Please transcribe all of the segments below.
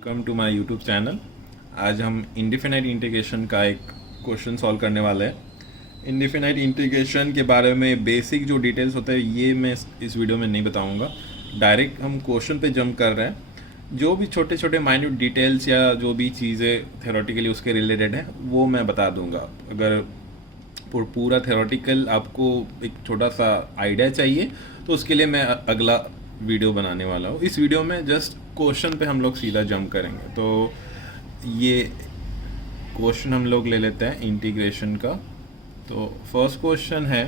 Welcome to my YouTube channel. आज हम indefinite integration का एक क्वेश्चन सॉल्व करने वाले हैं। इंडिफिनाइट इंटीग्रेशन के बारे में बेसिक जो डिटेल्स होते हैं ये मैं इस वीडियो में नहीं बताऊंगा। डायरेक्ट हम क्वेश्चन पे जंप कर रहे हैं। जो भी छोटे छोटे माइन्यूट डिटेल्स या जो भी चीज़ें थ्योरेटिकली उसके रिलेटेड हैं वो मैं बता दूंगा। अगर पूरा थ्योरेटिकल आपको एक छोटा सा आइडिया चाहिए तो उसके लिए मैं अगला वीडियो बनाने वाला हूँ। इस वीडियो में जस्ट क्वेश्चन पे हम लोग सीधा जंप करेंगे। तो ये क्वेश्चन हम लोग ले लेते हैं इंटीग्रेशन का। तो फर्स्ट क्वेश्चन है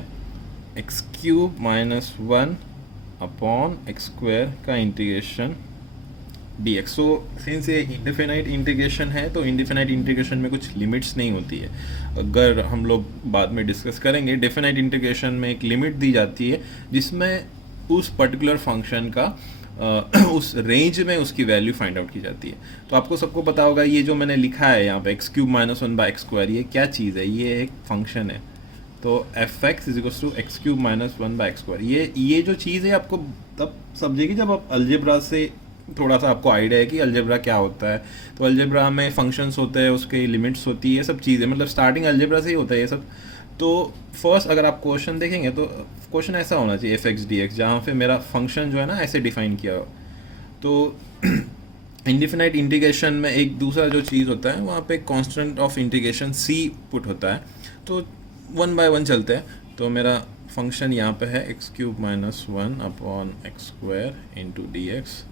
x cube minus one upon x square का integration d x. So since ये इंडिफिनाइट इंटीग्रेशन है तो इंडिफिनाइट इंटीग्रेशन में कुछ लिमिट्स नहीं होती है। अगर हम लोग बाद में डिस्कस करेंगे, डिफिनाइट इंटीग्रेशन में एक लिमिट दी जाती है जिसमें उस पर्टिकुलर फंक्शन का उस रेंज में उसकी वैल्यू फाइंड आउट की जाती है। तो आपको सबको पता होगा ये जो मैंने लिखा है यहाँ पे x cube minus one by x square, ये क्या चीज़ है? ये एक फंक्शन है। तो f x is equals to x cube minus one by x square. ये जो चीज़ है आपको तब समझेगी जब आप अलजेब्रा से थोड़ा सा आपको आइडिया है कि अलजेब्रा क्या होता है। तो अलजेब्रा में फंक्शंस होते हैं, उसके लिमिट्स होती है, सब चीज़ें, मतलब स्टार्टिंग अलजेब्रा से ही होता है ये सब। तो फर्स्ट अगर आप क्वेश्चन देखेंगे तो क्वेश्चन ऐसा होना चाहिए एफ एक्स डी एक्स, जहाँ पे मेरा फंक्शन जो है ना ऐसे डिफाइन किया हो। तो इंडिफिनाइट इंटीग्रेशन में एक दूसरा जो चीज़ होता है वहाँ पे constant of integration C put होता है। तो वन बाय वन चलते हैं। तो मेरा फंक्शन यहाँ पे है x cube minus one upon x square into d x.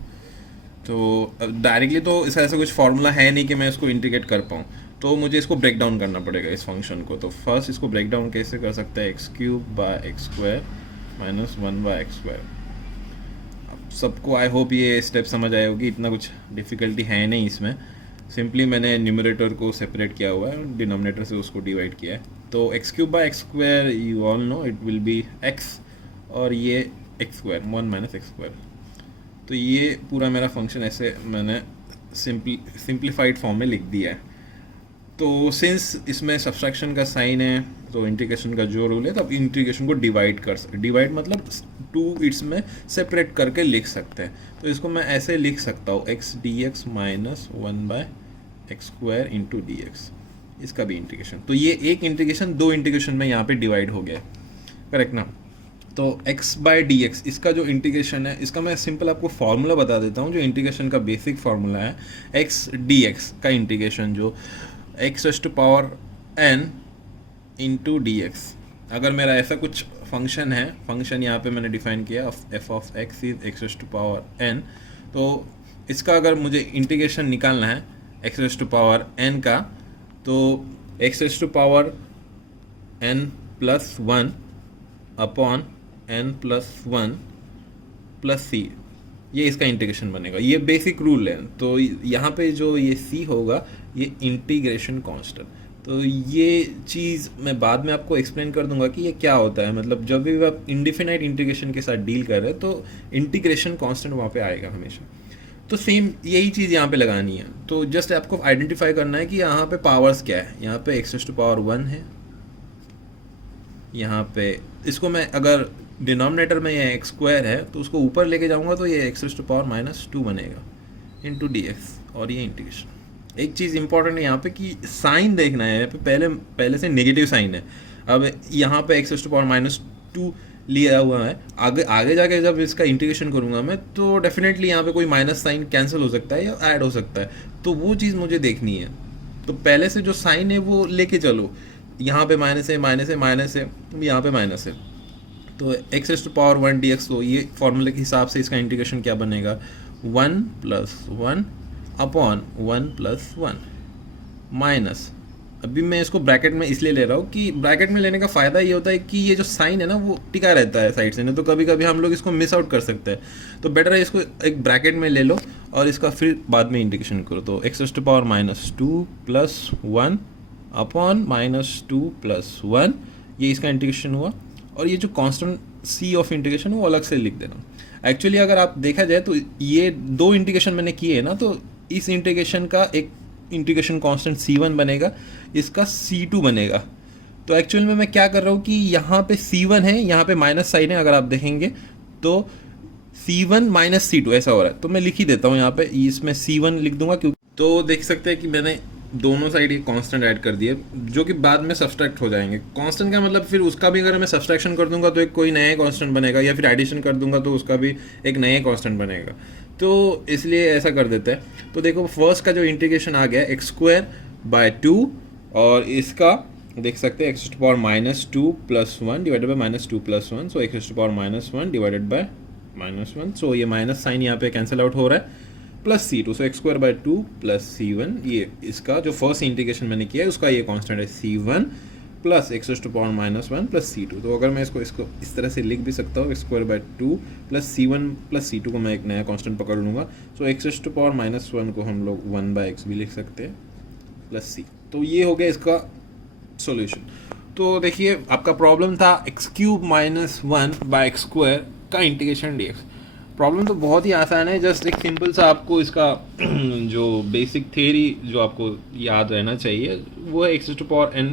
तो डायरेक्टली तो इसका ऐसा कुछ फार्मूला है नहीं कि मैं इसको इंटीग्रेट कर पाऊँ, तो मुझे इसको ब्रेक डाउन करना पड़ेगा इस फंक्शन को। तो फर्स्ट इसको ब्रेक डाउन कैसे कर सकते हैं? X cube by x square minus one by x square. अब सबको आई होप ये स्टेप समझ आए होगी, इतना कुछ डिफ़िकल्टी है नहीं इसमें। सिंपली मैंने न्यूमरेटर को सेपरेट किया हुआ है, डिनोमिनेटर से उसको डिवाइड किया है। तो x cube by x square you all know it will be x, और ये x square one minus x square. तो ये पूरा मेरा फंक्शन ऐसे मैंने सिंप्लीफाइड फॉर्म में लिख दिया है। तो सिंस इसमें सब्सट्रैक्शन का साइन है तो इंटीग्रेशन का जो रूल है, तब इंटीग्रेशन को डिवाइड मतलब टू इट्स में सेपरेट करके लिख सकते हैं। तो इसको मैं ऐसे लिख सकता हूँ x D x minus one by x square into d x, इसका भी इंटीग्रेशन। तो ये एक इंटीग्रेशन दो इंटीग्रेशन में यहाँ पे डिवाइड हो गया, करेक्ट ना? तो x बाय डी एक्स इसका जो इंटीग्रेशन है, इसका मैं सिंपल आपको फार्मूला बता देता हूँ। जो इंटीग्रेशन का बेसिक फार्मूला है x डी एक्स का इंटीग्रेशन, जो x raise to power n into d x. अगर मेरा ऐसा कुछ फंक्शन है, फंक्शन यहाँ पे मैंने डिफाइन किया f of x is x raise to power n, तो इसका अगर मुझे इंटीग्रेशन निकालना है x raise to power n का, तो x raise to power n plus one upon n plus one plus c, ये इसका इंटीग्रेशन बनेगा। ये बेसिक रूल है। तो यहाँ पे जो ये c होगा ये इंटीग्रेशन कांस्टेंट। तो ये चीज़ मैं बाद में आपको एक्सप्लेन कर दूंगा कि ये क्या होता है। मतलब जब भी आप इंडिफिनाइट इंटीग्रेशन के साथ डील कर रहे हैं तो इंटीग्रेशन कांस्टेंट वहाँ पे आएगा हमेशा। तो सेम यही चीज़ यहाँ पे लगानी है। तो जस्ट आपको आइडेंटिफाई करना है कि यहाँ पे पावर्स क्या है। यहाँ पे एक्स टू पावर वन है, यहाँ पे इसको मैं अगर डिनोमिनेटर में ये एक्स स्क्वायर है तो उसको ऊपर लेके जाऊँगा तो ये x to power minus two बनेगा इंटू डी एक्स, और ये इंटीग्रेशन। एक चीज़ इंपॉर्टेंट है यहाँ पे कि साइन देखना है। यहाँ पे पहले से नेगेटिव साइन है। अब यहाँ पे x to power minus two लिया हुआ है, आगे जाके जब इसका इंटीग्रेशन करूँगा मैं तो डेफिनेटली यहाँ पे कोई माइनस साइन कैंसिल हो सकता है या ऐड हो सकता है। तो वो चीज़ मुझे देखनी है। तो पहले से जो साइन है वो लेके चलो। यहाँ पे माइनस है, माइनस है, माइनस है, यहाँ पे माइनस है। तो x raise to power one d x, तो ये फॉर्मूले के हिसाब से इसका इंटीग्रेशन क्या बनेगा? One plus one upon one plus one minus, अभी मैं इसको ब्रैकेट में इसलिए ले रहा हूँ कि ब्रैकेट में लेने का फ़ायदा ये होता है कि ये जो साइन है ना वो टिका रहता है साइड से, नहीं तो कभी कभी हम लोग इसको मिस आउट कर सकते हैं। तो बेटर है इसको एक ब्रैकेट में ले लो और इसका फिर बाद में इंटीग्रेशन करो। तो x raise to power minus two plus one upon minus two plus one, ये इसका इंटीग्रेशन हुआ। और ये जो कांस्टेंट c ऑफ इंटीग्रेशन वो अलग से लिख देना। एक्चुअली अगर आप देखा जाए तो ये दो इंटीग्रेशन मैंने किए है ना, तो इस इंटीग्रेशन का एक इंटीग्रेशन कांस्टेंट c1 बनेगा, इसका c2 बनेगा। तो एक्चुअल में मैं क्या कर रहा हूँ कि यहाँ पे c1 है, यहाँ पे माइनस साइन है। अगर आप देखेंगे तो C1 माइनस C2 ऐसा हो रहा है, तो मैं लिख ही देता हूँ यहाँ पे, इसमें C1 लिख दूंगा क्योंकि तो देख सकते हैं कि मैंने दोनों साइड ये कांस्टेंट ऐड कर दिए जो कि बाद में सब्सट्रैक्ट हो जाएंगे। कांस्टेंट का मतलब फिर उसका भी अगर मैं सब्सट्रैक्शन कर दूंगा तो एक कोई नया कांस्टेंट बनेगा, या फिर एडिशन कर दूंगा तो उसका भी एक नया कांस्टेंट बनेगा, तो इसलिए ऐसा कर देते हैं। तो देखो फर्स्ट का जो इंटीग्रेशन आ गया x²/2, और इसका देख सकते हैं x⁻² + 1 divided by -2 + 1, so x⁻1 divided by -1, सो ये माइनस साइन यहाँ पे कैंसिल आउट हो रहा है, प्लस C2, सो x²/2 + C1, ये इसका जो फर्स्ट इंटीग्रेशन मैंने किया है उसका ये कांस्टेंट है C1 प्लस x⁻1 + C2। तो अगर मैं इसको इस तरह से लिख भी सकता हूँ, x²/2 + C1 + C2 को मैं एक नया कांस्टेंट पकड़ लूँगा, सो x⁻1 को हम लोग 1/x भी लिख सकते हैं प्लस C। तो ये हो गया इसका सॉल्यूशन। तो देखिए आपका प्रॉब्लम था x³ - 1/x² का इंटीग्रेशन dx। प्रॉब्लम तो बहुत ही आसान है, जस्ट एक सिंपल सा आपको इसका जो बेसिक थ्योरी जो आपको याद रहना चाहिए वो है x⁻n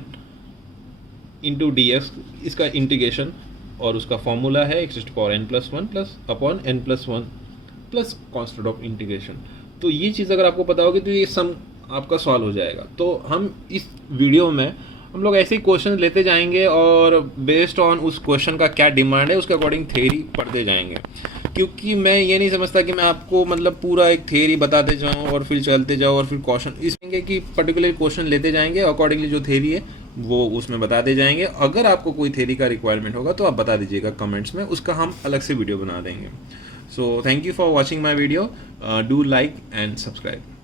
× dx, इसका इंटीग्रेशन, और उसका फॉर्मूला है x⁻n + 1 + n + 1 plus constant of integration. तो ये चीज़ अगर आपको पता होगी तो ये सम आपका सॉल्व हो जाएगा। तो हम इस वीडियो में हम लोग ऐसे ही क्वेश्चन लेते जाएंगे और बेस्ड ऑन उस क्वेश्चन का क्या डिमांड है उसके अकॉर्डिंग थ्योरी पढ़ते जाएंगे, क्योंकि मैं ये नहीं समझता कि मैं आपको मतलब पूरा एक थ्योरी बताते जाऊँ और फिर चलते जाओ और फिर क्वेश्चन, इसलिए कि पर्टिकुलर क्वेश्चन लेते जाएंगे, अकॉर्डिंगली जो थ्योरी है वो उसमें बताते जाएंगे। अगर आपको कोई थ्योरी का रिक्वायरमेंट होगा तो आप बता दीजिएगा कमेंट्स में, उसका हम अलग से वीडियो बना देंगे। So thank you for watching my video, do like and subscribe.